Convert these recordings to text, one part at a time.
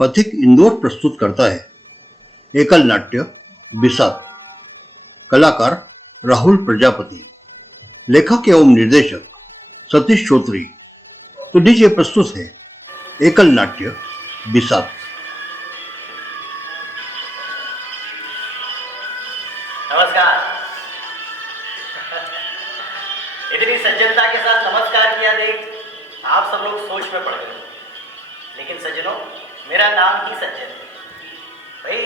पथिक इंदौर प्रस्तुत करता है एकल नाट्य बिसात। कलाकार राहुल प्रजापति, लेखक एवं निर्देशक सतीश चौधरी। तो डीजे प्रस्तुत है एकल नाट्य बिसात। नमस्कार। इतनी सज्जनता के साथ नमस्कार किया देख आप सब लोग सोच में पड़ गए। लेकिन सज्जनों, मेरा नाम ही सज्जन है भाई।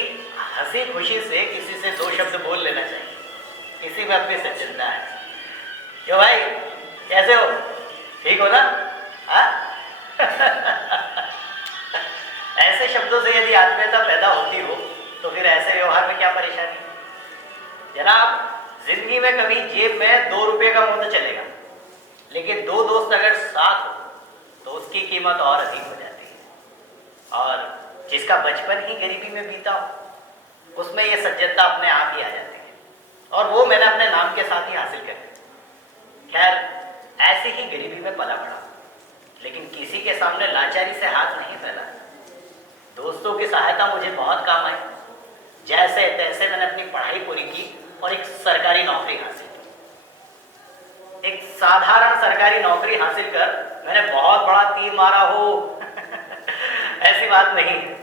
हंसी खुशी से किसी से दो शब्द बोल लेना चाहिए, इसी में अपनी सज्जनता है। क्यों भाई, कैसे हो? ठीक हो ना? ऐसे शब्दों से यदि आत्मीयता पैदा होती हो तो फिर ऐसे व्यवहार में क्या परेशानी? जनाब, जिंदगी में कभी जेब में 2 रुपये का मुंह चलेगा, लेकिन 2 दोस्त अगर साथ हो तो उसकी कीमत और अधिक हो जाती है। और जिसका बचपन ही गरीबी में बीता हो उसमें यह सज्जनता अपने आप ही आ जाती है, और वो मैंने अपने नाम के साथ ही हासिल कर ली। खैर, ऐसी ही गरीबी में पला बढ़ा, लेकिन किसी के सामने लाचारी से हाथ नहीं फैला। दोस्तों की सहायता मुझे बहुत काम आई। जैसे तैसे मैंने अपनी पढ़ाई पूरी की और एक सरकारी नौकरी हासिल की। एक साधारण सरकारी नौकरी हासिल कर मैंने बहुत बड़ा तीर मारा हो ऐसी बात नहीं है,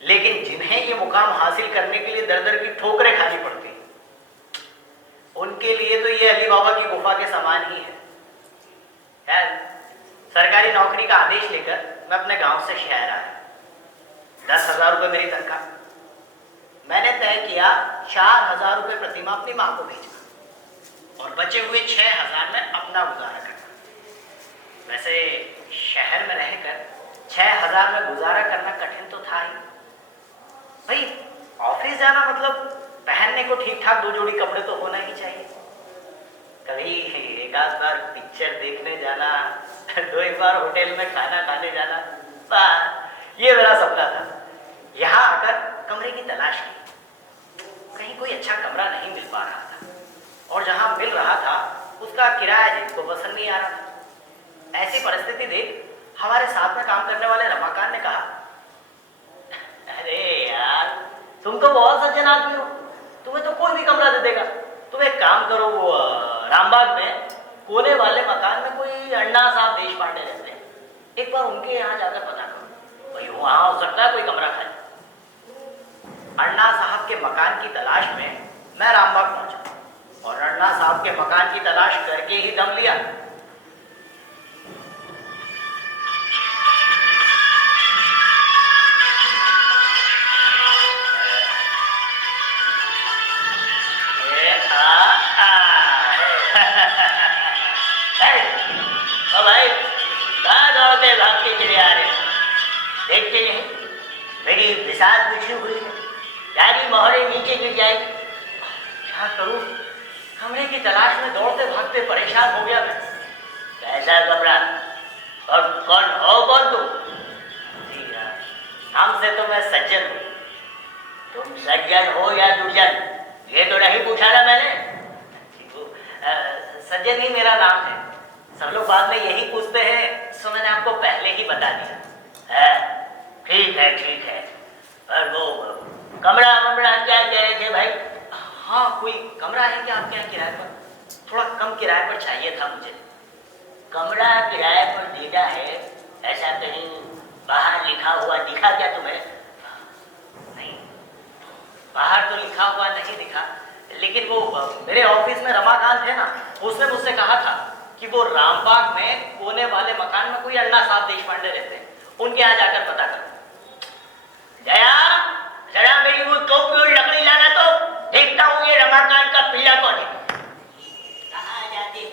लेकिन जिन्हें ये मुकाम हासिल करने के लिए दर दर की ठोकरें खानी पड़ती, उनके लिए तो ये अली बाबा की गुफा के समान ही है। खैर, सरकारी नौकरी का आदेश लेकर मैं अपने गांव से शहर आया। 10,000 रुपये मेरी तनख्वाह। मैंने तय किया 4,000 रुपये प्रति माह अपनी माँ को भेजना और बचे हुए 6,000 में अपना गुजारा करना। वैसे शहर में रहकर 6,000 में गुजारा करना कठिन तो था ही भाई। ऑफिस जाना मतलब पहनने को ठीक ठाक 2 जोड़ी कपड़े तो होना ही चाहिए। कभी एक आध बार पिक्चर देखने जाना, 2 बार होटल में खाना खाने जाना, ये मेरा सपना था। यहाँ आकर कमरे की तलाश की, कहीं कोई अच्छा कमरा नहीं मिल पा रहा था, और जहां मिल रहा था उसका किराया जिनको पसंद नहीं आ रहा था। ऐसी परिस्थिति देख हमारे साथ में काम करने वाले रमाकांत ने कहा, अरे यार, तुम तो बहुत सज्जन आदमी हो, तुम्हें तो कोई भी कमरा दे देगा। तुम एक काम करो, वो रामबाग में कोने वाले मकान में कोई अण्णा साहब देश पांडे रहते हैं, एक बार उनके यहाँ जाकर पता करो, भाई वहां हो सकता है कोई कमरा खाली। अण्णा साहब के मकान की तलाश में मैं रामबाग पहुंचा, और अण्णा साहब के मकान की तलाश करके ही दम लिया। भाई, कहाँ दौड़ते भागते चले आ रहे? देखते नहीं मेरी बिसात बिछी हुई है, सारी मोहरे नीचे गिर जाएगी। क्या करूं? कमरे की तलाश में दौड़ते भागते परेशान हो गया मैं। कैसा कमरा और कौन हो? कौन तुम? जी हाँ, हमसे तो मैं सज्जन हूँ। तुम सज्जन हो या दुर्जन ये तो नहीं पूछा ना मैंने। सज्जन ही मेरा नाम है। सब लोग बाद में यही पूछते हैं, सो मैंने आपको पहले ही बता दिया है। ठीक है, ठीक है। और वो कमरा वमरा क्या कह रहे थे भाई? हाँ, कोई कमरा है क्या आपके यहाँ किराए पर? थोड़ा कम किराए पर चाहिए था मुझे। कमरा किराए पर देना है ऐसा कहीं बाहर लिखा हुआ दिखा क्या तुम्हें? नहीं, बाहर तो लिखा हुआ नहीं दिखा, लेकिन वो मेरे ऑफिस में रमाकांत है ना, उसने मुझसे कहा था कि वो रामबाग में कोने वाले मकान में कोई अण्णा साहब देश पांडे रहते हैं, उनके यहाँ जाकर पता करो। जया, जरा मेरी वो टोपी और लकड़ी लाना, तो देखता हूँ ये रमाकांत का पिल्ला कौन है। कहाँ जाते हो?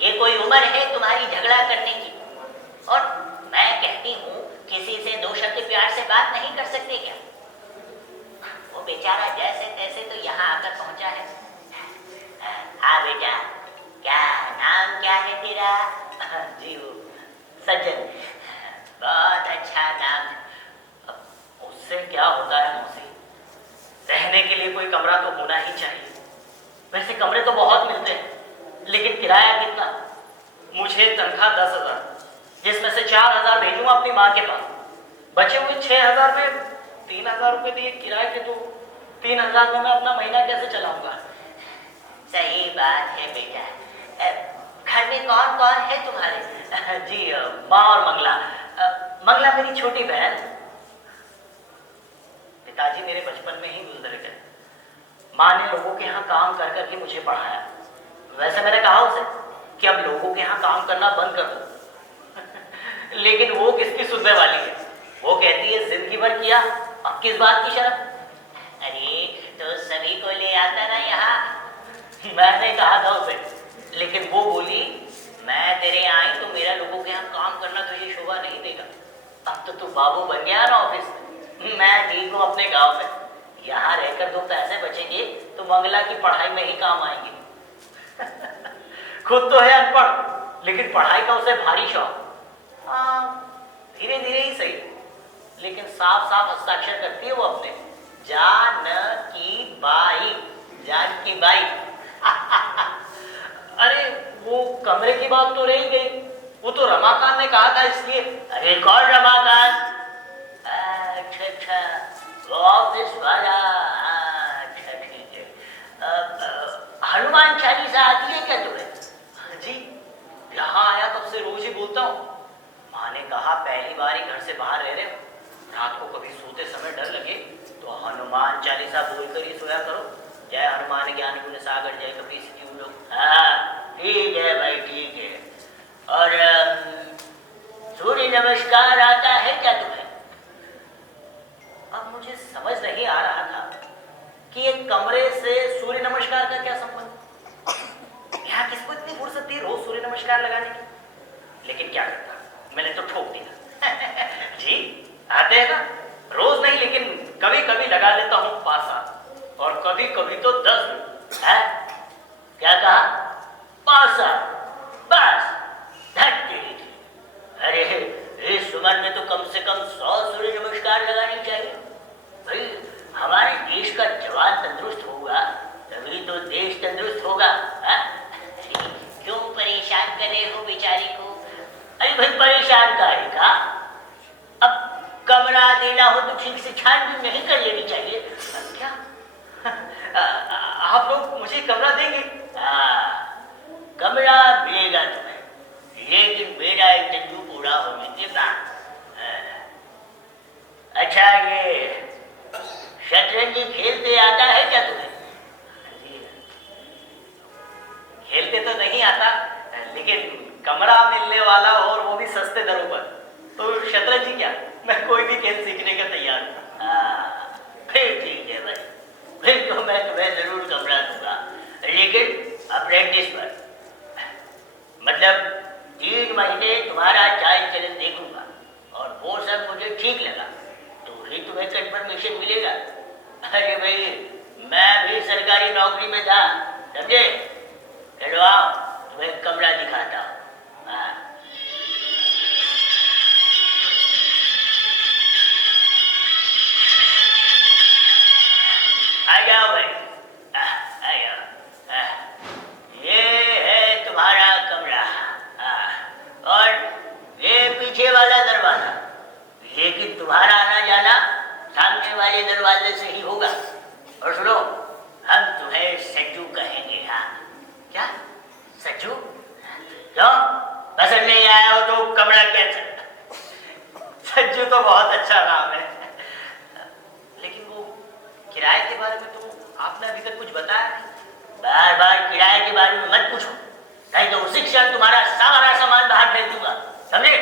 ये कोई उम्र है तुम्हारी झगड़ा करने की? और मैं कहती हूँ किसी से 2 शब्द प्यार से बात नहीं कर सकते क्या? वो बेचारा जैसे तैसे तो यहाँ आकर पहुंचा है। हाँ बेटा, क्या नाम क्या है तेरा? जी वो सज्जन। बहुत अच्छा नाम है। उससे क्या होता है मौसी, रहने के लिए कोई कमरा तो होना ही चाहिए। वैसे कमरे तो बहुत मिलते हैं, लेकिन किराया कितना? मुझे तनख्वाह 10,000, जिसमें से 4,000 भेजूंगा अपनी माँ के पास, बचे हुए 6,000 में 3,000 रुपए दिए किराए के, तो 3,000 में मैं अपना महीना कैसे चलाऊंगा? सही बात है बेटा। घर में कौन कौन है तुम्हारे? जी माँ और मंगला। मंगला मेरी छोटी बहन। पिताजी मेरे बचपन में ही गुजर गए। माँ ने लोगों के यहाँ काम कर करके मुझे पढ़ाया। वैसे मैंने कहा उसे कि अब लोगों के यहाँ काम करना बंद कर दो लेकिन वो किसकी सुनने वाली है। वो कहती है जिंदगी भर किया, अब किस बात की शर्म। अरे तो सभी को ले आता ना यहाँ। मैंने कहा था उसे, लेकिन वो बोली मैं तेरे यहाँ आई तो मेरा लोगों के यहाँ काम करना तुझे शोभा नहीं देगा। अब तो तू बाबू बन गया ना ऑफिस में। मैं ठीक हूँ अपने गांव में, यहाँ रहकर 2 पैसे बचेंगे तो मंगला की पढ़ाई में ही काम आएंगे। खुद तो है अनपढ़, लेकिन पढ़ाई का उसे भारी शौक। हाँ धीरे धीरे ही सही, लेकिन साफ साफ हस्ताक्षर करती है वो अपने। जानकी बाई, जानकी बाई। अरे वो कमरे की बात तो रह ही गई, वो तो रमाकांत ने कहा था इसलिए। अरे कौन रमाकांत? अच्छा, वो ऑफिस वाला। अच्छा ठीक है। हनुमान चालीसा आती है क्या तुम्हें? जी यहाँ आया तब से रोज ही बोलता हूँ। माँ ने कहा पहली बार ही घर से बाहर रह रहे हो, रात को कभी सोते समय डर लगे तो हनुमान चालीसा बोलकर ही सोया करो। जय हनुमान ज्ञान गुण सागर जय कपी सिद्धि लोग। हाँ ठीक है भाई ठीक है। और सूर्य नमस्कार आता है क्या तुम्हें? अब मुझे समझ नहीं आ रहा था कि एक कमरे से सूर्य नमस्कार का क्या संबंध। यहाँ किसको इतनी फुर्सत थी रोज सूर्य नमस्कार लगाने की, लेकिन क्या करता, मैंने तो ठोक दिया। जी आते हैं ना, रोज नहीं लेकिन कभी कभी लगा लेता हूँ 5-7 और कभी कभी तो 10 है। क्या कहा? 5-7 बस धरती। अरे इस उम्र में तो कम से कम 100 सूर्य नमस्कार लगानी चाहिए। भाई हमारे देश का जवान तंदुरुस्त होगा तभी तो देश तंदुरुस्त होगा। क्यों परेशान कर रहे हो बेचारी को? अरे भाई परेशान करेगा, अब कमरा देना हो तो ठीक से छानबीन नहीं कर लेनी चाहिए क्या? आप लोग मुझे कमरा देंगे? कमरा मिलेगा तुम्हें, लेकिन मेरा इंटरव्यू पूरा होने के बाद। अच्छा ये शतरंज खेलते आता है क्या तुम्हें? खेलते तो नहीं आता, लेकिन कमरा मिलने वाला और वो भी सस्ते दरों पर, तो शतरंज ही क्या, मैं कोई भी खेल सीखने का तैयार हूँ। फिर ठीक है भाई, फिर तो मैं तुम्हें जरूर कमरा दूंगा, लेकिन अप्रेंटिस पर। मतलब 3 महीने तुम्हारा चाल चलन देखूंगा और वो सब मुझे ठीक लगा तो ही तुम्हें कंफर्मेशन मिलेगा। अरे भाई मैं भी सरकारी नौकरी में था, समझे? चलो आओ तुम्हें कमरा दिखाता हूँ। आ जाओ भाई, आ जाओ। ये है तुम्हारा कमरा। और ये पीछे वाला दरवाजा, लेकिन तुम्हारा आना जाना सामने वाले दरवाजे से ही होगा। और सुनो, हम तुम्हें सज्जू कहेंगे। हाँ क्या? सज्जू? क्यों पसंद नहीं आया हो तो कमरा कैंसिल। सज्जू तो बहुत अच्छा नाम है, लेकिन वो किराए के बारे में तो आपने अभी तक कुछ बताया नहीं। बार बार किराए के बारे में मत पूछो, नहीं तो उसी क्षण तुम्हारा सारा सामान बाहर फेंक दूंगा, समझे?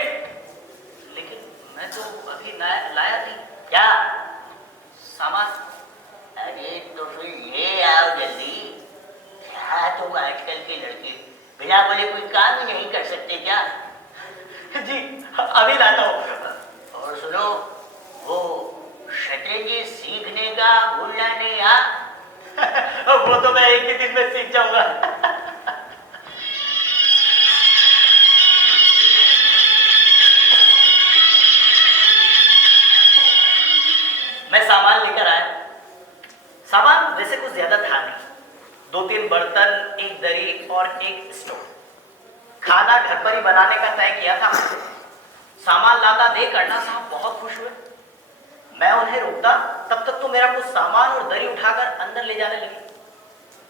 लेकिन मैं तो अभी लाया नहीं। क्या सामान? अरे तो फिर ले आओ जल्दी। क्या तुम आजकल के लड़के बिना बोले कोई काम ही नहीं कर सकते क्या? जी अभी लाता हूँ। और सुनो, वो शतरंज सीखने का भूलना नहीं। हाँ वो तो मैं एक ही दिन में सीख जाऊंगा। मैं सामान लेकर आया। सामान वैसे कुछ ज्यादा था नहीं, 2-3 बर्तन, एक दरी और एक स्टोव। खाना घर पर ही बनाने का तय किया था। सामान लाता देख अन्ना साहब बहुत खुश हुए। मैं उन्हें रोकता तब तक तो मेरा कुछ सामान और दरी उठाकर अंदर ले जाने लगी।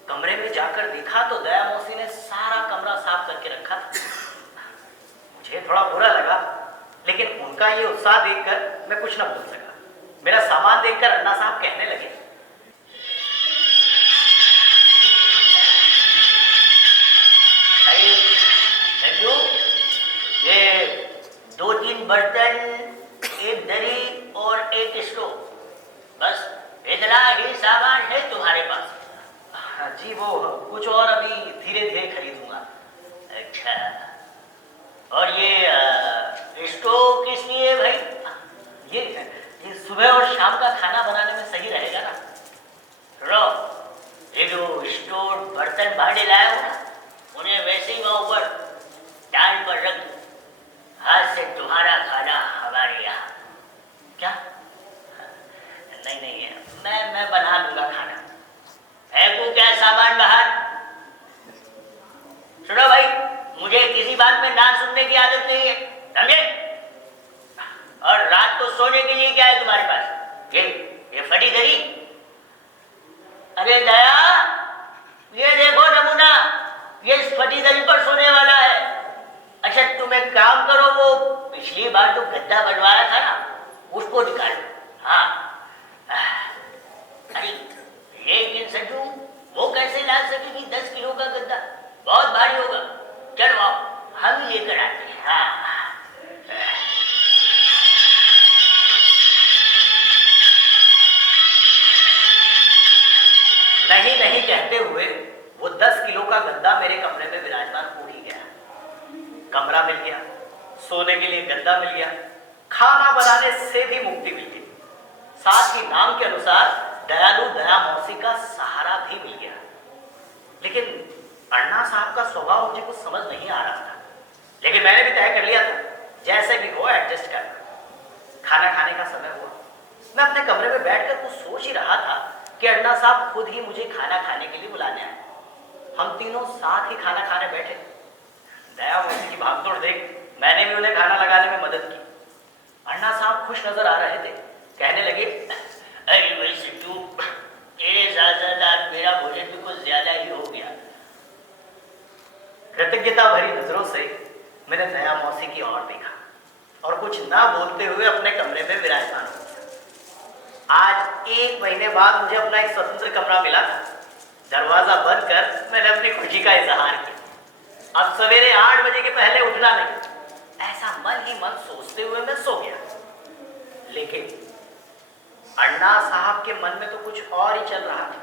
कमरे में जाकर देखा तो दया मौसी ने सारा कमरा साफ करके रखा था। मुझे थोड़ा बुरा लगा, लेकिन उनका ये उत्साह देखकर मैं कुछ न बोल सका। मेरा सामान देखकर अन्ना साहब कहने लगे, अरे संजू, ये 2-3 बर्तन, एक दरी और एक स्टोव, बस इतना ही सामान है तुम्हारे पास? जी वो कुछ और अभी धीरे धीरे खरीदूंगा। अच्छा, और ये स्टोव किस लिए भाई? ये सुबह और शाम का खाना बनाने में सही रहेगा ना। रो, ये जो स्टोव बर्तन भांडे लाया हो ना, उन्हें वैसे ही वहां ऊपर टाल पर रख दो। आज से तुम्हारा खाना हमारे यहाँ। क्या? नहीं नहीं, मैं बना लूंगा खाना। फेंकू क्या सामान बाहर? सुनो भाई, मुझे किसी बात में ना सुनने की आदत नहीं है, समझे? और रात को सोने के लिए क्या है तुम्हारे पास? ये फटी दरी? अरे दया, ये देखो नमूना, ये इस फटी दरी पर सोने वाला है। अच्छा तुम एक काम करो, वो पिछली बार जो गद्दा बनवाया था ना, उसको निकालो। हाँ, अरे लेकिन संजू, वो कैसे ला सकेगी 10 किलो का गद्दा? बहुत भारी होगा। चलो आओ, हम लेकर आते हैं। हाँ, नहीं नहीं कहते हुए वो 10 किलो का गद्दा मेरे कमरे में विराजमान हो ही गया। कमरा मिल गया, सोने के लिए गद्दा मिल गया, खाना बनाने से भी मुक्ति मिल गई। साथ ही नाम के अनुसार दयालु दया मौसी का सहारा भी मिल गया। लेकिन अन्ना साहब का स्वभाव मुझे कुछ समझ नहीं आ रहा था। लेकिन मैंने भी तय कर लिया था, जैसे भी हो एडजस्ट करना। खाना खाने का समय हुआ। मैं अपने कमरे में बैठकर कुछ सोच ही रहा था कि अन्ना साहब खुद ही मुझे खाना खाने के लिए बुलाने आए। हम तीनों साथ ही खाना खाने बैठे। दया मौसी की भागदौड़ देख मैंने भी उन्हें खाना लगाने में मदद की। अन्ना साहब खुश नजर आ रहे थे। कहने लगे, अरे भाई सिद्धू, तेरे साथ साथ आज मेरा भोजन भी कुछ ज्यादा ही हो गया। कृतज्ञता भरी नजरों से मैंने दया मौसी की ओर देखा और कुछ ना बोलते हुए अपने कमरे में विराजमान हो गया। आज 1 महीने बाद मुझे अपना एक स्वतंत्र कमरा मिला था। दरवाजा बंद कर मैंने अपनी खुशी का इजहार किया। अब सवेरे 8 बजे के पहले उठना नहीं, ऐसा मन ही मन सोचते हुए मैं सो गया। लेकिन अन्ना साहब के मन में तो कुछ और ही चल रहा था।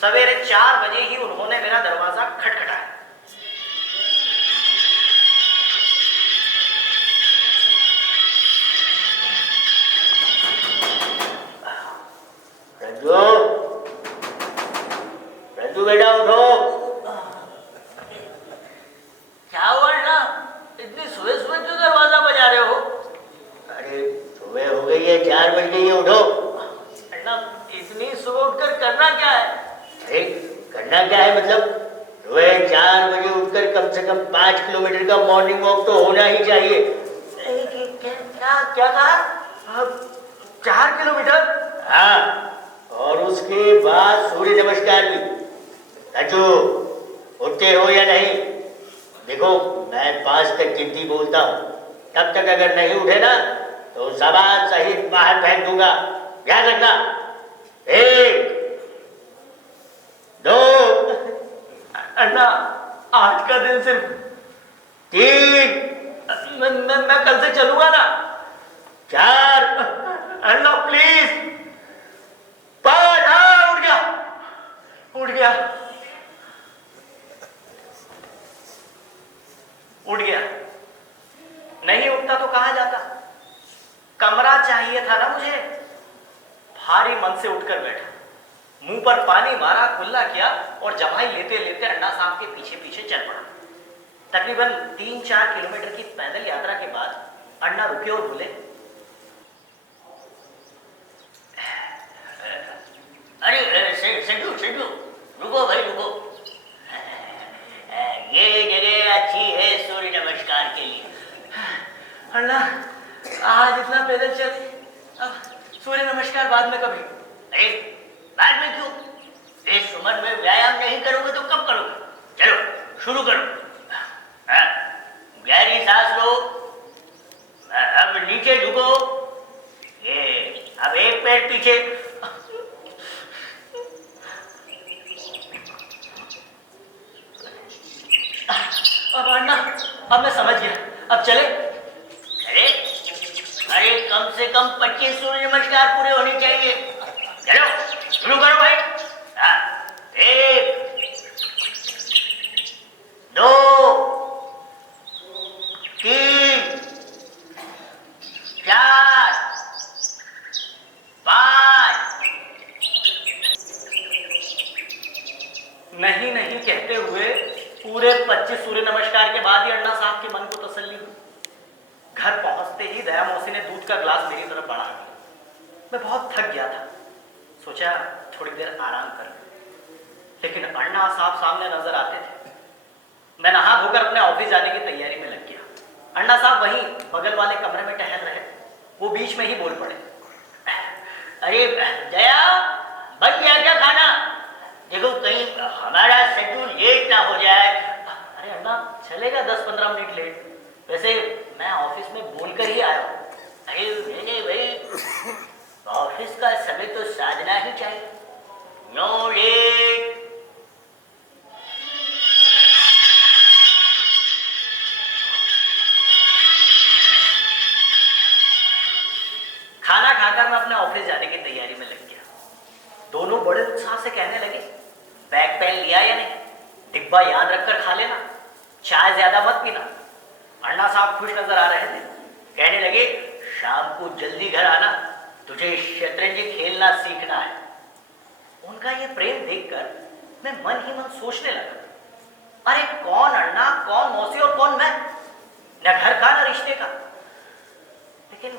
सवेरे 4 बजे ही उन्होंने मेरा दरवाजा खटखटाया। रंजू, रंजू बेटा उठो। क्या हुआ ना, इतनी सुबह सुबह क्यों दरवाजा बजा रहे हो? अरे सुबह हो गई है, 4 बज गई है, उठो। अन्ना, इतनी सुबह उठकर करना क्या है? अरे करना क्या है मतलब? सुबह 4 बजे उठकर कम से कम 5 किलोमीटर का मॉर्निंग वॉक तो होना ही चाहिए। क्या क्या कहा? 4 किलोमीटर? हाँ, और उसके बाद सूर्य नमस्कार भी। रंजू, उठते हो या नहीं? देखो मैं 5 तक गिनती बोलता हूँ, तब तक अगर नहीं उठे ना तो सामान सहित बाहर फेंक दूंगा, याद रखना। 1, 2, अन्ना, आज का दिन सिर्फ 3, मैं कल से चलूंगा ना। 4, अन्ना प्लीज। 5। हाँ, उठ गया। उठ गया, उठ गया। नहीं उठता तो कहाँ जाता? कमरा चाहिए था ना मुझे। भारी मन से उठकर बैठा, मुंह पर पानी मारा, कुल्ला किया और जमाई लेते लेते अन्ना साहब के पीछे पीछे चल पड़ा। तकरीबन 3-4 किलोमीटर की पैदल यात्रा के बाद अन्ना रुके और बोले, अरे सिद्धू, रुको भाई, रुको। ये जगह अच्छी है सूर्य नमस्कार के लिए। अन्ना आज इतना पैदल चले, नमस्कार बाद में कभी। अरे बाद में क्यों? इस उम्र में व्यायाम नहीं करोगे तो कब करोगे? चलो शुरू करो। हाँ, गहरी सांस लो। अब नीचे झुको। ये अब एक पैर पीछे। अब अन्ना, अब मैं समझ गया, अब चले। अरे अरे कम से कम 25 सूर्य नमस्कार पूरे होने चाहिए। चलो शुरू करो भाई। हाँ, 1 2 3 4 5। नहीं नहीं कहते हुए पूरे 25 सूर्य नमस्कार के बाद ही अन्ना साहब के मन को तसल्ली हुई। घर पहुंचते ही दया मौसी ने दूध का ग्लास मेरी तरफ बढ़ा दिया। मैं बहुत थक गया था, सोचा थोड़ी देर आराम कर लूं। लेकिन अन्ना साहब सामने नजर आते थे। मैं नहा धोकर अपने ऑफिस जाने की तैयारी में लग गया। अन्ना साहब वहीं बगल वाले कमरे में टहल रहे। वो बीच में ही बोल पड़े। अरे दया, बन गया क्या खाना? देखो कहीं हमारा शेड्यूल लेट ना हो जाए। अरे अन्ना चलेगा 10-15 मिनट लेट, वैसे मैं ऑफिस में बोलकर ही आया हूँ। अरे नहीं भाई, ऑफिस का समय तो साधना ही चाहिए। No late. खाना खाकर मैं अपने ऑफिस जाने की तैयारी में लग गया। दोनों बड़े उत्साह से कहने लगे, बैग पेन लिया या नहीं, डिब्बा याद रखकर खा लेना, चाय ज्यादा मत पीना। अन्ना साहब खुश नजर आ रहे थे। कहने लगे, शाम को जल्दी घर आना, तुझे शतरंज खेलना सीखना है। उनका ये प्रेम देखकर मैं मन ही मन सोचने लगा, अरे कौन अन्ना, कौन मौसी और कौन मैं, न घर का न रिश्ते का। लेकिन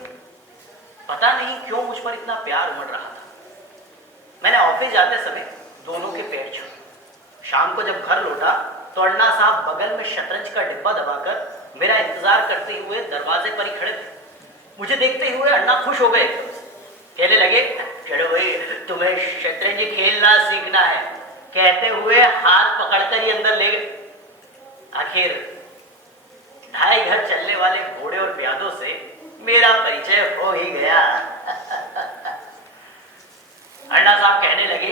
पता नहीं क्यों मुझ पर इतना प्यार उमड़ रहा था। मैंने ऑफिस जाते समय दोनों के पैर छुए। शाम को जब घर लौटा तो अन्ना साहब बगल में शतरंज का डिब्बा दबाकर मेरा इंतजार करते हुए दरवाजे पर ही खड़े थे। मुझे देखते हुए अन्ना खुश हो गए। कहने लगे, चलो भाई तुम्हें शतरंज खेलना सीखना है, कहते हुए हाथ पकड़कर ही अंदर ले गए। आखिर 2.5 घर चलने वाले घोड़े और प्यादों से मेरा परिचय हो ही गया। अन्ना साहब कहने लगे,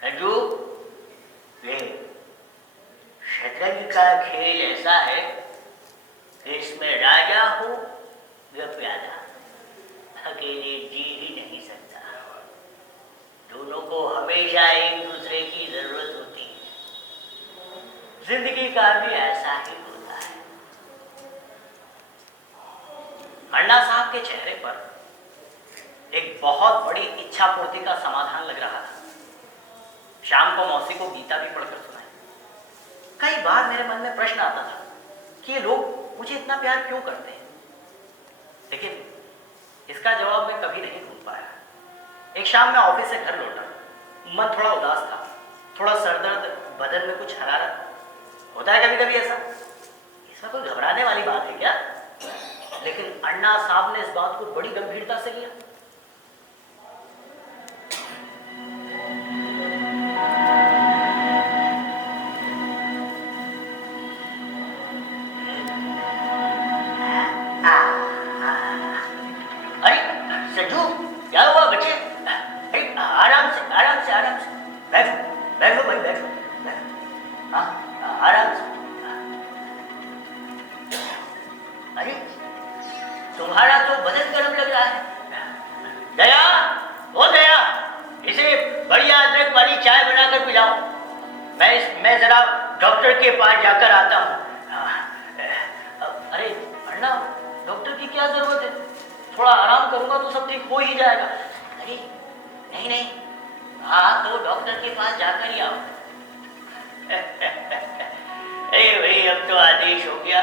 रज्जू, ये शतरंज का खेल ऐसा है कि इसमें राजा हो या प्यादा, अकेले जी ही नहीं सकता। दोनों को हमेशा एक दूसरे की जरूरत होती है। जिंदगी का भी ऐसा ही होता है। अन्ना साहब के चेहरे पर एक बहुत बड़ी इच्छा पूर्ति का समाधान लग रहा था। शाम को मौसी को गीता भी पढ़कर सुनाई। कई बार मेरे मन में प्रश्न आता था कि ये लोग मुझे इतना प्यार क्यों करते हैं, लेकिन इसका जवाब मैं कभी नहीं ढूंढ पाया। एक शाम मैं ऑफिस से घर लौटा, मन थोड़ा उदास था, थोड़ा सरदर्द, बदन में कुछ हरारत। होता है कभी कभी ऐसा, इसमें कोई घबराने वाली बात है क्या? लेकिन अन्ना साहब ने इस बात को बड़ी गंभीरता से लिया। अरे सज्जू, क्या हुआ बच्चे? अरे आराम से आराम से आराम से बैठो बैठो भाई बैठो। हाँ आराम से। अरे तुम्हारा तो बदन गर्म लग रहा है। दया, ओ दया, इसे बढ़िया अदरक वाली चाय बनाकर पिलाओ। मैं जरा डॉक्टर के पास जाकर आता हूँ। अरे अन्ना, डॉक्टर की क्या जरूरत है? थोड़ा आराम करूंगा तो सब ठीक हो ही जाएगा। अरे नहीं नहीं, हाँ तो डॉक्टर के पास जाकर ही आओ। अरे भाई अब तो आदेश हो गया,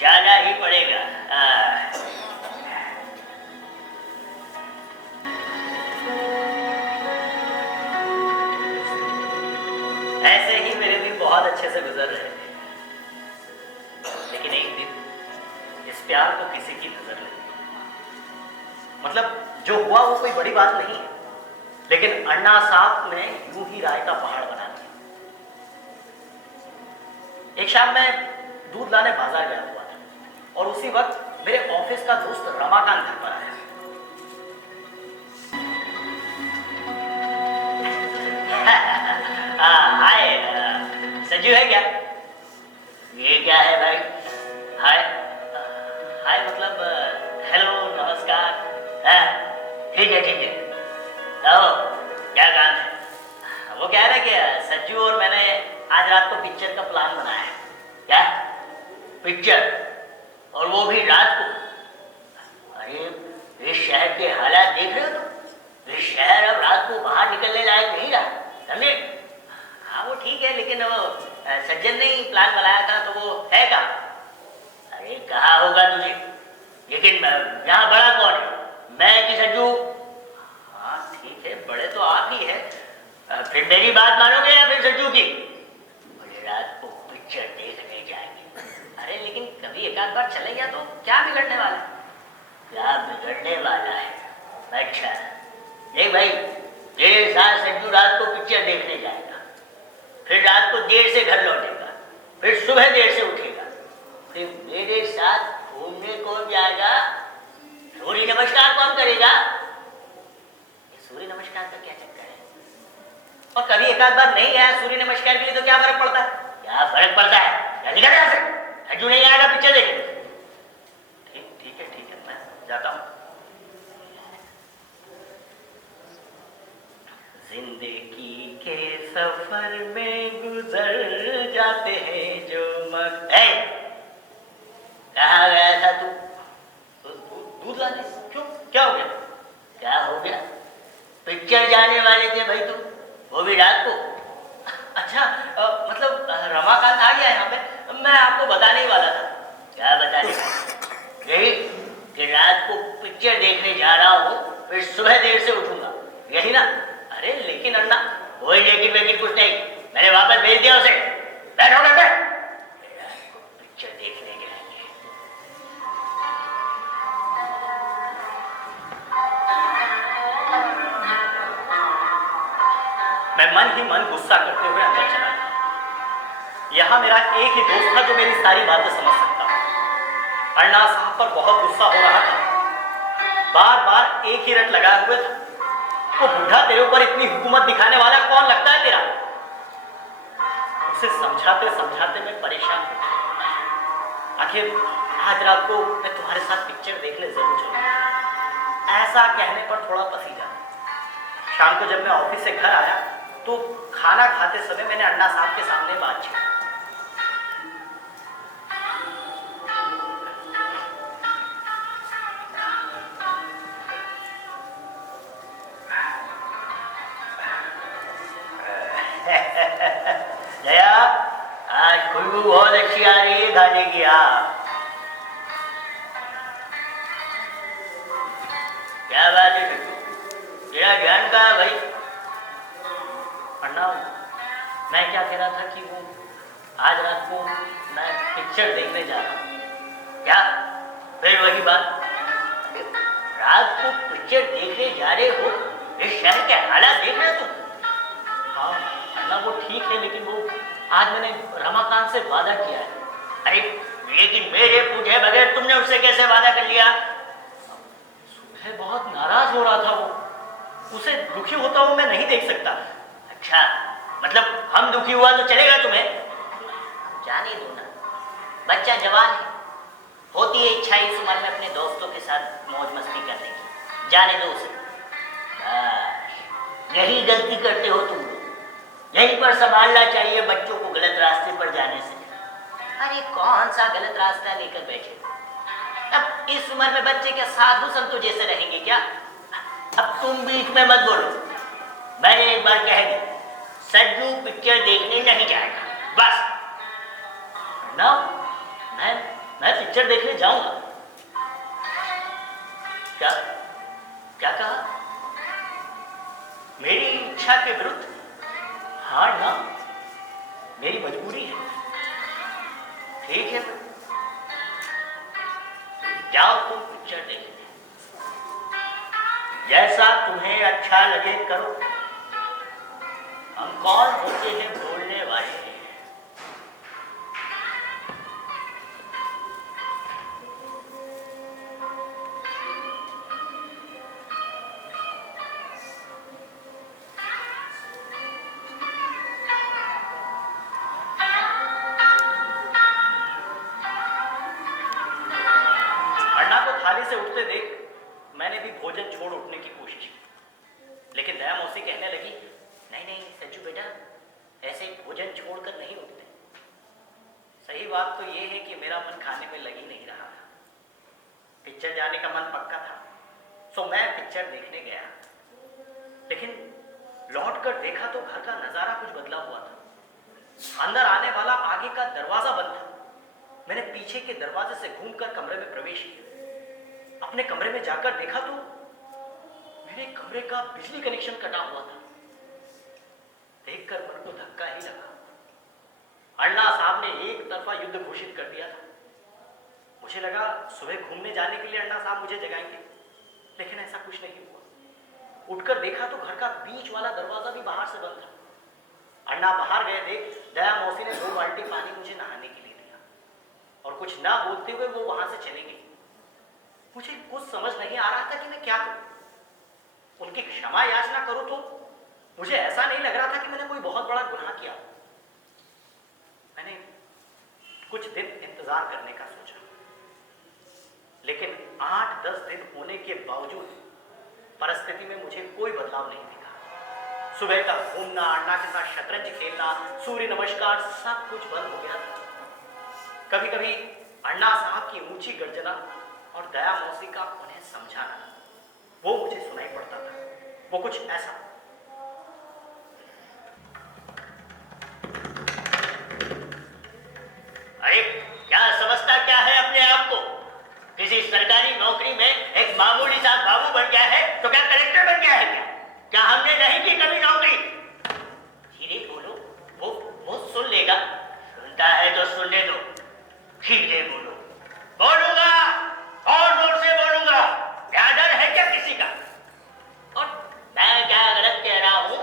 जाना ही पड़ेगा। ऐसे ही मेरे दिन बहुत अच्छे से गुजर रहे थे। लेकिन एक दिन इस प्यार को किसी की नजर लगी। मतलब जो हुआ वो कोई बड़ी बात नहीं है, लेकिन अन्ना साहब ने यूं ही राय का पहाड़ बना दिया। एक शाम मैं दूध लाने बाजार गया हुआ था और उसी वक्त मेरे ऑफिस का दोस्त रमाकांत घर पर आया। हाय, संजू है क्या? ये क्या है भाई? हाय, हाय मतलब हेलो, नमस्कार। हाँ, ठीक है ठीक है। आओ, क्या काम है? वो कह रहे कि संजू और मैंने आज रात को पिक्चर का प्लान बनाया है। क्या पिक्चर? और वो भी रात को? अरे इस शहर के हालात देख रहे हो तुम? इस शहर अब रात को बाहर निकलने लायक नहीं रहा, समझे? हाँ वो ठीक है, लेकिन वो सज्जन ने ही प्लान बनाया था तो वो है का? अरे कहा होगा तुझे, लेकिन यहाँ बड़ा कौन है, मैं कि संजू? हाँ ठीक है, बड़े तो आप ही है। फिर मेरी बात मानोगे या फिर संजू की? बोले रात को पिक्चर देखने जाएंगे। अरे लेकिन कभी एक आध बार चले गया तो क्या बिगड़ने वाला है? क्या बिगड़ने वाला है? अच्छा देख भाई, तेरे साथ संजू रात को पिक्चर देखने जाएगा, फिर रात को देर से घर लौटेगा, फिर सुबह देर से उठेगा, फिर मेरे साथ घूमने कौन जाएगा? सूर्य नमस्कार कौन करेगा? ये सूर्य नमस्कार का क्या चक्कर है? और कभी एक आध बार नहीं गया सूर्य नमस्कार के लिए तो क्या फर्क पड़ता है? क्या फर्क पड़ता है? क्या निकल यहाँ से? संजू नहीं आएगा पिक्चर देखने। ठीक है, मैं जाता हूँ। जिंदगी के सफर में गुजर जाते हैं जो मत। कहाँ गया था तू? दूध लाने? क्यों, क्या हो गया? क्या हो गया? पिक्चर जाने वाले थे भाई तुम, वो भी रात को। अच्छा, मतलब रमाकांत आ गया यहाँ पे, मैं आपको बताने ही वाला था। क्या बताने? यही कि रात को पिक्चर देखने जा रहा हूँ, फिर सुबह देर से उठूंगा, यही ना? अरे लेकिन अन्ना। कोई लेकिन कुछ नहीं, मैंने वापस भेज दिया उसे। बैठो घर पे। रात को पिक्चर देखने जाएंगे। मैं मन ही मन गुस्सा करते हुए अंदर चला गया। यहाँ मेरा एक ही दोस्त था जो मेरी सारी बातें समझ सकता था। अन्ना साहब पर बहुत गुस्सा हो रहा था, बार बार एक ही रट लगाए हुए था। वो बूढ़ा तेरे ऊपर इतनी हुकूमत दिखाने वाला कौन लगता है तेरा? उसे समझाते समझाते मैं परेशान हो गया। आखिर आज रात को मैं तुम्हारे साथ पिक्चर देखने जरूर चलूंगा, ऐसा कहने पर थोड़ा पसीजा। शाम को जब मैं ऑफिस से घर आया तो खाना खाते समय मैंने अन्ना साहब के सामने बात छेड़ी। जया, आज खुशबू बहुत अच्छी आ रही है खाने की। क्या बात है बिट्टू, तेरा ध्यान कहाँ है भाई? अन्ना, मैं क्या कह रहा था कि वो आज रात को मैं पिक्चर देखने जा रहा हूँ। क्या फिर वही बात? रात को पिक्चर देखने जा रहे हो? इस शहर के हालात देख रहे हो तुम? हाँ अन्ना वो ठीक है, लेकिन वो आज मैंने रमाकांत से वादा किया है। अरे लेकिन मेरे पूछे बगैर तुमने उससे कैसे वादा कर लिया? सुबह बहुत नाराज हो रहा था वो, उसे दुखी होता हुआ मैं नहीं देख सकता। अच्छा, मतलब हम दुखी हुआ तो चलेगा तुम्हें? जाने दो ना, बच्चा जवान है, होती है इच्छा इस उम्र में अपने दोस्तों के साथ मौज मस्ती करने की। जाने दो उसे। यही गलती करते हो तुम लोग, यहीं पर संभालना चाहिए बच्चों को गलत रास्ते पर जाने से। अरे कौन सा गलत रास्ता लेकर बैठे? अब इस उम्र में बच्चे क्या साधु संतों जैसे रहेंगे क्या? अब तुम बीच में मत बोलो, मैंने एक बार कह दी, संजू पिक्चर देखने नहीं जाएगा, बस। ना, मैं पिक्चर देखने जाऊंगा। क्या क्या कहा? मेरी इच्छा के विरुद्ध? हाँ ना, मेरी मजबूरी है। ठीक है, जाओ तुम पिक्चर देखने। जैसा तुम्हें अच्छा लगे करो। हम कौन होते हैं बोलने वाले? अन्ना को थाली से उठते देख मैंने भी भोजन छोड़ उठने की कोशिश की, लेकिन दया मौसी कहने लगी, नहीं नहीं सज्जू बेटा, ऐसे भोजन छोड़कर नहीं उठते। सही बात तो ये है कि मेरा मन खाने में लग ही नहीं रहा था। पिक्चर जाने का मन पक्का था, सो मैं पिक्चर देखने गया, लेकिन लौट कर देखा तो घर का नजारा कुछ बदला हुआ था। अंदर आने वाला आगे का दरवाजा बंद था। मैंने पीछे के दरवाजे से घूमकर कमरे में प्रवेश किया। अपने कमरे में जाकर देखा तो मेरे कमरे का बिजली कनेक्शन कटा हुआ था। देखकर मन को धक्का ही लगा। अन्ना साहब ने एक तरफा युद्ध घोषित कर दिया था। मुझे लगा सुबह घूमने जाने के लिए अन्ना साहब मुझे जगाएंगे, लेकिन ऐसा कुछ नहीं हुआ। उठकर देखा तो घर का बीच वाला दरवाजा भी बाहर से बंद था। अन्ना बाहर गए थे। दया मौसी ने 2 बाल्टी पानी मुझे नहाने के लिए दिया और कुछ ना बोलते हुए वो वहां से चली गई। मुझे कुछ समझ नहीं आ रहा था कि मैं क्या करूं। उनकी क्षमा याचना करूं तो मुझे ऐसा नहीं लग रहा था कि मैंने कोई बहुत बड़ा गुनाह किया। मैंने कुछ दिन इंतजार करने का सोचा, लेकिन 8-10 दिन होने के बावजूद परिस्थिति में मुझे कोई बदलाव नहीं दिखा। सुबह तक घूमना, अन्ना के साथ शतरंज खेलना, सूर्य नमस्कार, सब कुछ बंद हो गया था। कभी कभी अन्ना साहब की ऊंची गर्जना और दया मौसी का उन्हें समझाना, वो मुझे सुनाई पड़ता था। वो कुछ ऐसा, अरे क्या समझता क्या है अपने आप को? किसी सरकारी नौकरी में एक मामूली सा बाबू बन गया है तो क्या कलेक्टर बन गया है क्या? क्या हमने नहीं की कभी नौकरी? धीरे बोलो, वो सुन लेगा। सुनता है तो सुनने दो। धीरे बोलो। बोलूंगा और जोर से बोलूंगा। क्या डर है क्या किसी का? और मैं क्या गलत कह रहा हूं?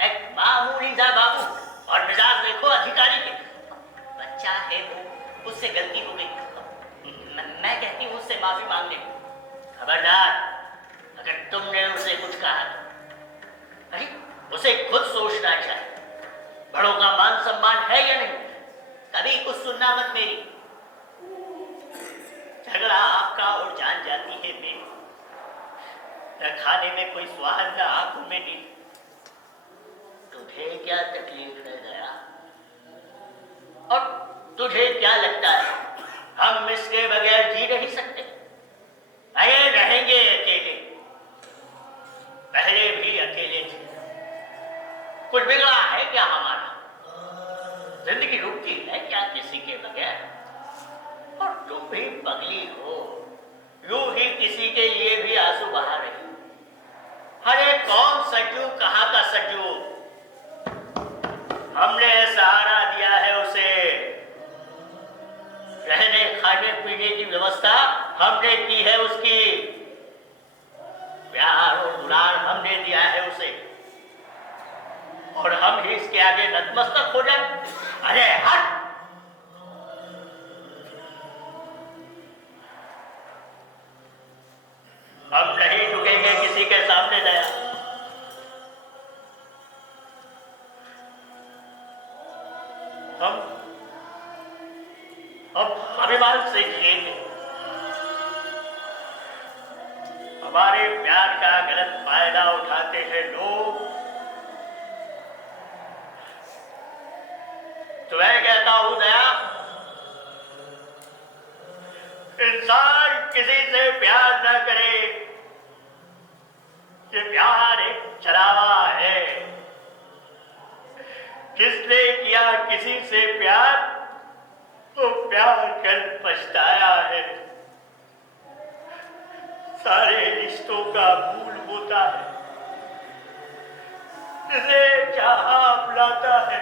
एक मामूली सा बाबू और मिजाज देखो अधिकारी के। बच्चा है वो, उससे गलती हो गई। मैं कहती हूँ उससे माफी मांग ले। खबरदार अगर तुमने उसे कुछ कहा तो। अरे उसे खुद सोचना चाहिए, बड़ों का मान सम्मान है या नहीं। कभी कुछ सुनना मत मेरी। झगड़ा आपका और जान जाती है मेरी। न खाने में कोई स्वाद, न आंखों में नींद। तुझे क्या तकलीफ है दया? और तुझे क्या लगता है हम इसके बगैर जी नहीं सकते? अरे रहेंगे अकेले, पहले भी अकेले थे। कुछ बिगड़ा है क्या हमारा? जिंदगी रुकती है क्या किसी के बगैर? और तुम भी पगली हो, यूं ही किसी के लिए भी आंसू बहा रही। अरे कौन सज्जू, कहाँ का सज्जू? हमने सहारा दिया है उसे। रहने खाने पीने की व्यवस्था हमने की है उसकी। प्यार और दुलार हमने दिया है उसे, और हम ही इसके आगे नतमस्तक हो जाए? अरे हट! हम नहीं झुकेंगे किसी के सामने दया। हम अभिमान से जिएंगे। हमारे प्यार का गलत फायदा उठाते हैं लोग। तो मैं कहता हूं दया, इंसान किसी से प्यार न करे। ये प्यार एक चलावा है। किसने किया किसी से प्यार, वो प्यार कर पछताया है। सारे रिश्तों का मूल होता है, जिसे चाहा अपनाता है,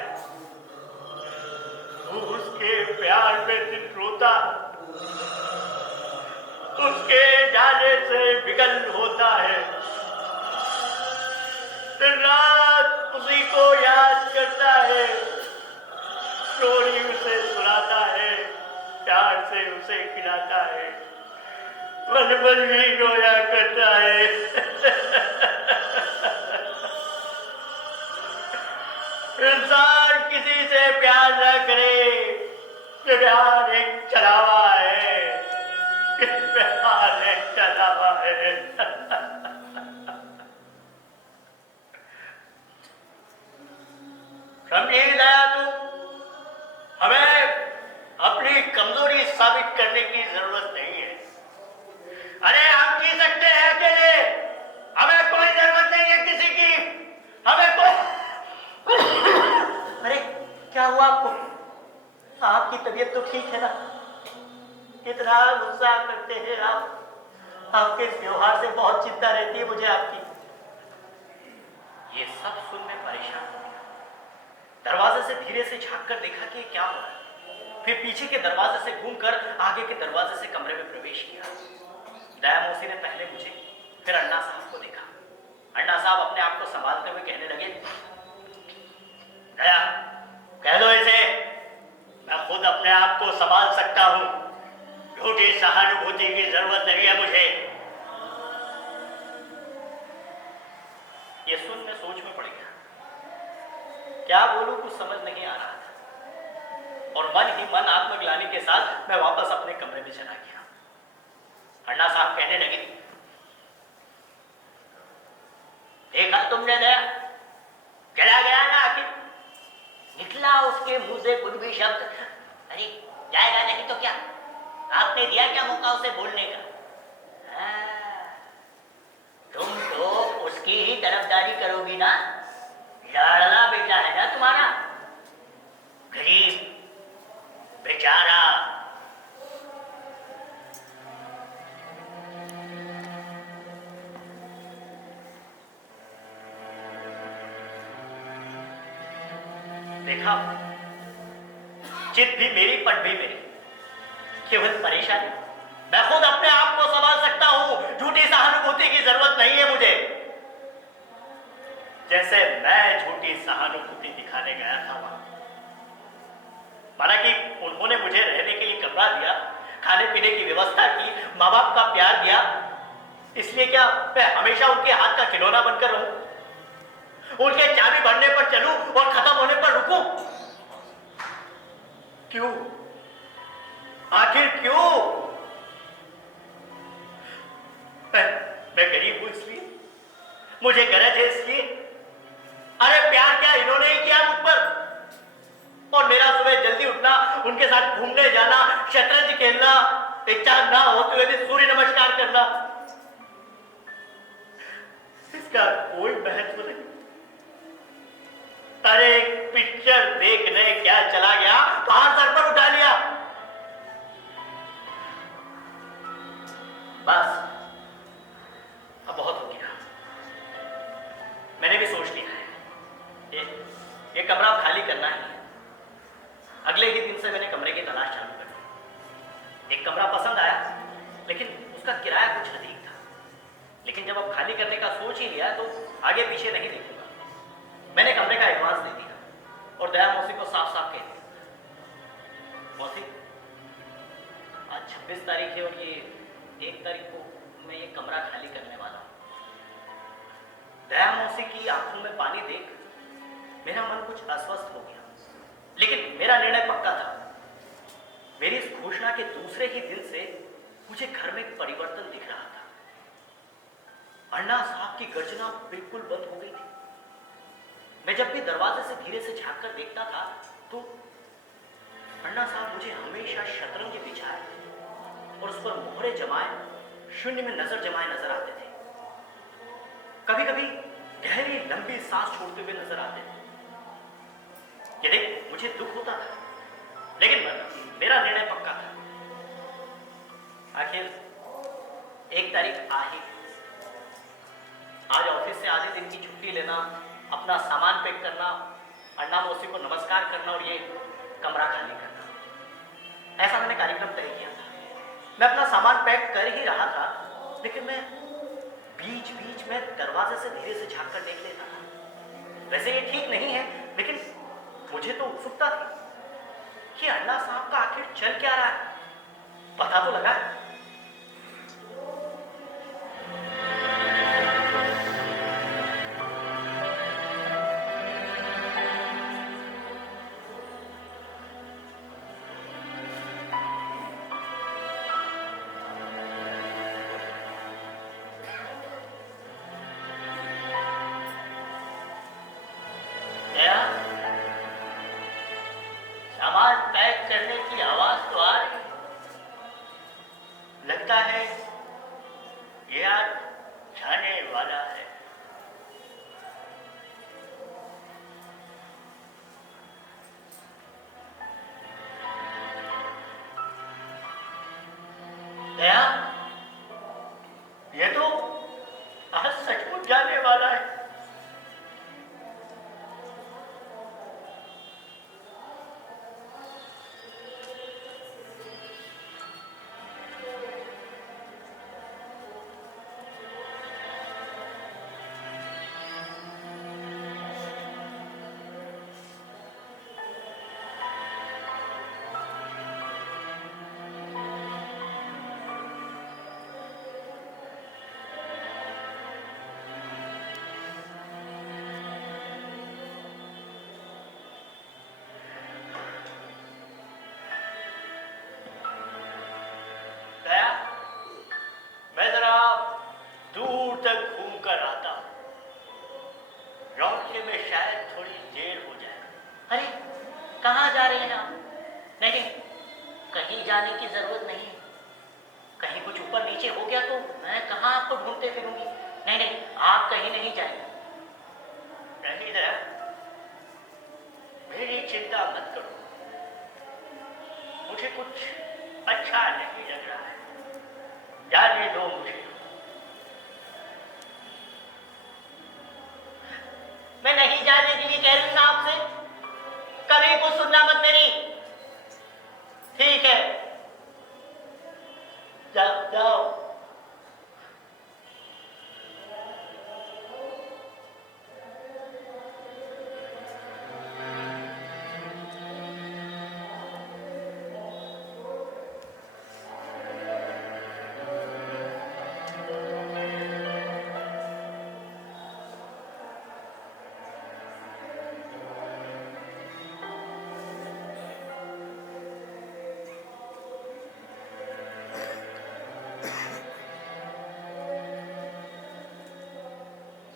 वो उसके प्यार में दिल रोता है, उसके जाने से विकल होता है। स्टोरी उसे सुनाता है, प्यार से उसे खिलाता है, मन मन भी रोया करता है। इंसान किसी से प्यार न करे, ये प्यार एक चलावा है, ये प्यार एक चलावा है। समझी दया तू, हमें अपनी कमजोरी साबित करने की जरूरत नहीं है। अरे हम जी सकते हैं अकेले, हमें कोई जरूरत नहीं है किसी की, हमें कोई। अरे क्या हुआ आपको? आपकी तबीयत तो ठीक है ना? कितना गुस्सा करते हैं आप। आपके इस व्यवहार से बहुत चिंता रहती है मुझे आपकी। ये सब सुन मैं परेशान हो गया। दरवाजे से धीरे से झांक कर देखा कि क्या हो रहा है। फिर पीछे के दरवाजे से घूमकर आगे के दरवाजे से कमरे में प्रवेश किया। दया मौसी ने पहले मुझे, फिर अन्ना साहब को देखा। अन्ना साहब अपने आप को संभालते हुए कहने लगे, दया कह दो इसे, मैं खुद अपने आप को संभाल सकता हूं, झूठी सहानुभूति की जरूरत नहीं है मुझे। ये सुन मैं सोच में पड़ गया। क्या बोलूं, कुछ समझ नहीं आ रहा था और मन ही मन आत्मग्लानि के साथ मैं वापस अपने कमरे में चला गया। अन्ना साहब कहने लगे, देखा तुमने दया, चला गया ना आखिर, निकला उसके मुंह से कुछ भी शब्द। अरे जाएगा नहीं तो क्या, आपने दिया क्या मौका उसे बोलने का? तुम तो उसकी ही तरफदारी करोगी ना, लाडला बेटा है ना तुम्हारा, गरीब बेचारा। देखा, चित भी मेरी पट भी मेरी, केवल परेशानी। मैं खुद अपने आप को संभाल सकता हूं, झूठी सहानुभूति की जरूरत नहीं है मुझे। जैसे मैं झूठी सहानुभूति दिखाने गया था वहां, माना कि उन्होंने मुझे रहने के लिए कमरा दिया, खाने पीने की व्यवस्था की, माँ बाप का प्यार दिया, इसलिए क्या मैं हमेशा उनके हाथ का खिलौना बनकर रहूं? उनके चाबी बढ़ने पर चलूं और खत्म होने पर रुकूं? क्यों? आखिर क्यों? मैं गरीब हूं इसलिए, मुझे गरज है इसलिए। अरे प्यार क्या इन्होंने ही किया मुझ पर? और मेरा सुबह जल्दी उठना, उनके साथ घूमने जाना, शतरंज खेलना, इच्छा ना होते हुए भी सूर्य नमस्कार करना, इसका कोई महत्व नहीं। अरे पिक्चर देखने क्या चला गया, बाहर सर पर उठा लिया। बस अब बहुत हो गया, मैंने भी सोच लिया है, ये कमरा खाली करना ही है। अगले ही दिन से मैंने कमरे की तलाश चालू कर दी। एक कमरा पसंद आया, लेकिन उसका किराया कुछ अधिक था। लेकिन जब अब खाली करने का सोच ही लिया तो आगे पीछे नहीं देखूंगा। मैंने कमरे का एडवांस दे दिया और दया मौसी को साफ साफ कह दिया, मौसी आज 26 तारीख है और ये 1 तारीख को मैं ये कमरा खाली करने वाला हूं। दया मौसी की आंखों में पानी देख मेरा मन कुछ अस्वस्थ हो गया, लेकिन मेरा निर्णय पक्का था। मेरी इस घोषणा के दूसरे ही दिन से मुझे घर में परिवर्तन दिख रहा था। अन्ना साहब की गर्जना बिल्कुल बंद हो गई थी। मैं जब भी दरवाजे से धीरे से झांक कर देखता था तो अन्ना साहब मुझे हमेशा शतरंज बिछाए और उस पर मोहरे जमाए, शून्य में नजर जमाए नजर आते थे। कभी कभी गहरी लंबी सांस छोड़ते हुए नजर आते थे। ये देख मुझे दुख होता था, लेकिन मेरा निर्णय पक्का था। आखिर 1 तारीख आ ही, आज ऑफिस से आधे दिन की छुट्टी लेना, अपना सामान पैक करना, अन्ना मौसी को नमस्कार करना और ये कमरा खाली करना, ऐसा मैंने कार्यक्रम तय किया था। मैं अपना सामान पैक कर ही रहा था, लेकिन मैं बीच बीच में दरवाजे से धीरे से झांक कर देख लेता था। वैसे ये ठीक नहीं है, लेकिन मुझे तो उत्सुकता थी। कि अल्लाह साहब का आखिर चल क्या रहा है, पता तो लगा। दया, सामान पैक करने की आवाज तो आ रही है। लगता है ये आज जाने वाला है। दया, ये तो आज सचमुच जाने वाला है। दया, मैं जरा दूर तक घूम कर आता हूं। लौटने में शायद थोड़ी देर हो जाए। अरे कहाँ जा रहे हैं आप? नहीं नहीं, कहीं जाने की जरूरत नहीं है। कहीं कुछ ऊपर नीचे हो गया तो मैं कहाँ आपको ढूंढते फिरूंगी। नहीं नहीं, आप कहीं नहीं जाएंगे। नहीं दया, मेरी चिंता मत करो। मुझे कुछ अच्छा नहीं लग रहा है, जाने दो मुझे। मैं नहीं जाने के लिए कह रही हूं ना आपसे, कभी को सुनना मत मेरी। ठीक है, जाओ जाओ।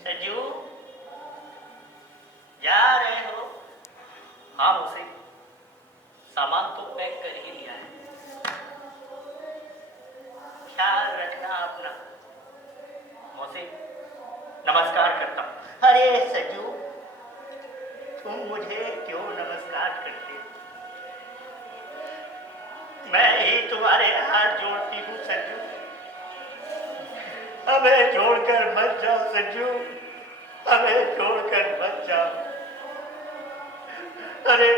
सज्जू, जा रहे हो? हाँ उसे सामान तो पैक कर ही लिया है। ख्याल रखना अपना। मौसी, नमस्कार करता हूँ। अरे सज्जू, तुम मुझे क्यों नमस्कार करते? मैं ही तुम्हारे हाथ जोड़ती हूँ सज्जू। हमें छोड़कर मत जाओ सज्जू, हमें छोड़कर मत जाओ। अरे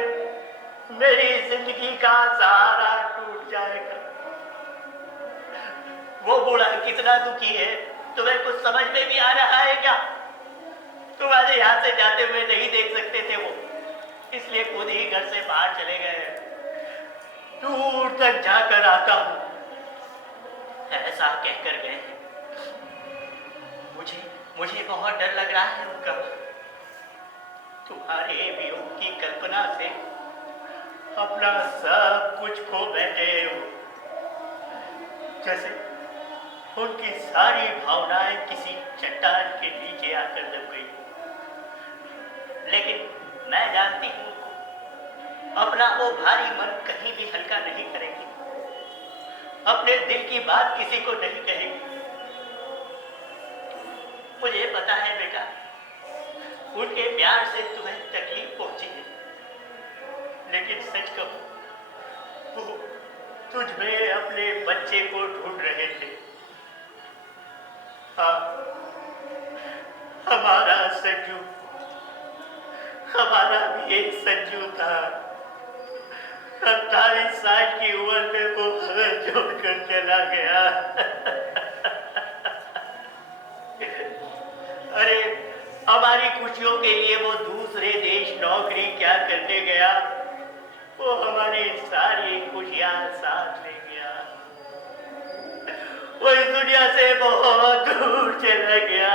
मेरी जिंदगी का सहारा टूट जाएगा। वो बूढ़ा कितना दुखी है, तुम्हें कुछ समझ में भी आ रहा है क्या? तुम्हारे यहाँ से जाते हुए नहीं देख सकते थे वो, इसलिए खुद ही घर से बाहर चले गए हैं। दूर तक जाकर आता हूँ, ऐसा कहकर गए हैं। मुझे बहुत डर लग रहा है उनका। तुम्हारे वियोग की कल्पना से अपना सब कुछ खो बैठे हो। जैसे उनकी सारी भावनाएं किसी चट्टान के नीचे आकर दब गई। लेकिन मैं जानती हूँ अपना वो भारी मन कहीं भी हल्का नहीं करेगी, अपने दिल की बात किसी को नहीं कहेगी। मुझे पता है बेटा, उनके प्यार से तुम्हें तकलीफ पहुंची है, लेकिन सच कहूं वो तुझ में अपने बच्चे को ढूंढ रहे थे। हाँ, हमारा सज्जू, हमारा भी एक सज्जू था। 48 साल की उम्र में वो हमें छोड़कर चला गया। अरे हमारी खुशियों के लिए वो दूसरे देश नौकरी क्या करने गया, वो हमारी सारी खुशियां साथ ले गया। वो इस दुनिया से बहुत दूर चला गया।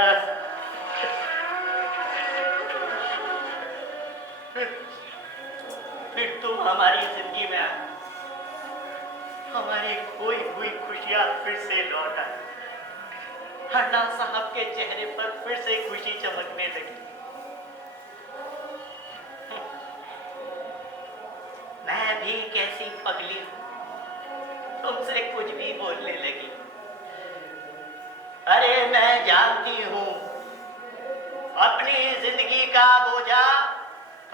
फिर तुम हमारी जिंदगी में आए, हमारी खोई हुई खुशियां फिर से लौट आई। अन्ना साहब के चेहरे पर फिर से खुशी चमकने लगी। मैं भी कैसी पगली हूं, तुमसे कुछ भी बोलने लगी। अरे मैं जानती हूं अपनी जिंदगी का बोझा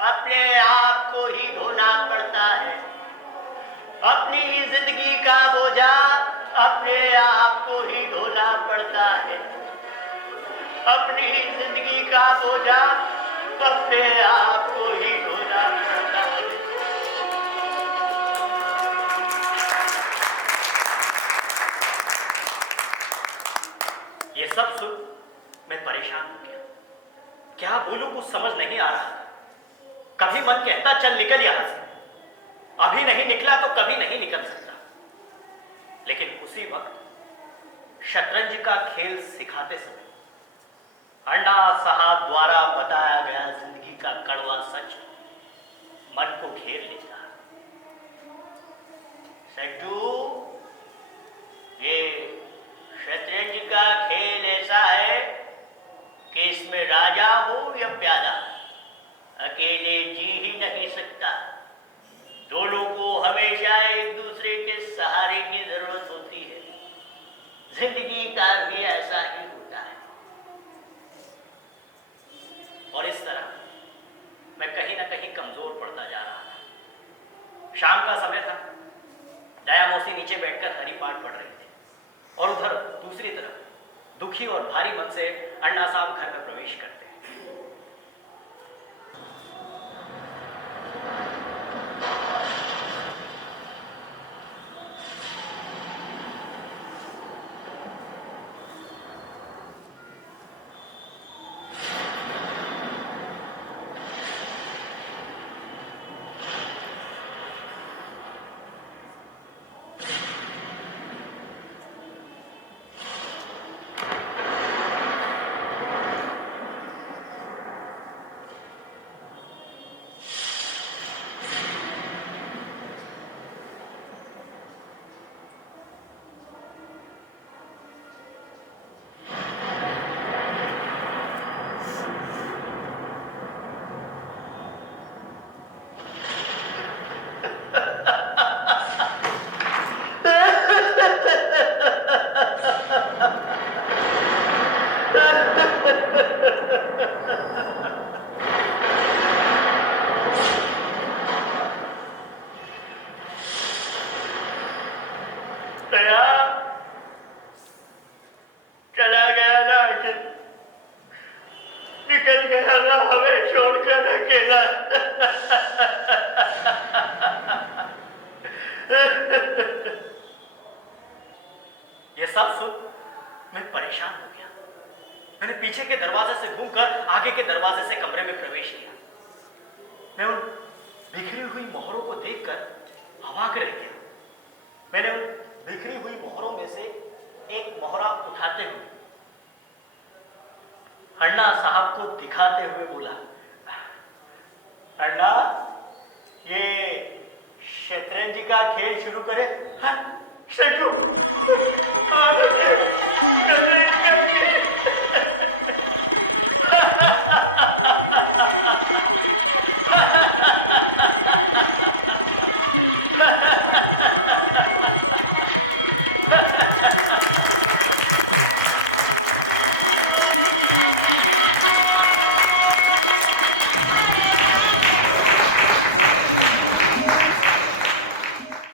अपने आप को ही ढोना पड़ता है। अपनी जिंदगी का बोझा अपने आप को ही ढोना पड़ता है। अपनी जिंदगी का बोझा अपने आप को ही ढोना पड़ता है। ये सब सुन मैं परेशान हो गया। क्या बोलूं कुछ समझ नहीं आ रहा। कभी मन कहता चल निकल यहां से, अभी नहीं निकला तो कभी नहीं निकल सकता। लेकिन उसी वक्त शतरंज का खेल सिखाते समय अन्ना साहब द्वारा बताया गया जिंदगी का कड़वा सच मन को घेर लेता। सज्जू, ये शतरंज का खेल ऐसा है कि इसमें राजा हो या प्यादा अकेले जी ही नहीं सकता। दोनों को हमेशा एक दूसरे के सहारे की जरूरत होती है। जिंदगी का भी ऐसा ही होता है। और इस तरह मैं कहीं ना कहीं कमजोर पड़ता जा रहा था। शाम का समय था। दया मौसी नीचे बैठकर हरि पाठ पढ़ रही थी और उधर दूसरी तरफ दुखी और भारी मन से अन्ना साहब घर में प्रवेश करते हैं। दया चला गया ना अर्जुन, निकल गया ना हमें छोड़कर अकेला। ये सब सुन मैं परेशान हो गया। मैंने पीछे के दरवाजे से घूमकर आगे के दरवाजे से कमरे में प्रवेश किया। मैं उन बिखरी हुई मोहरों को देखकर अवाक रह गया। मैंने उन बिखरी हुई मोहरों में से एक मोहरा उठाते हुए अन्ना साहब को दिखाते हुए बोला, अन्ना, ये शतरंज का खेल शुरू करें? हाँ, सज्जू,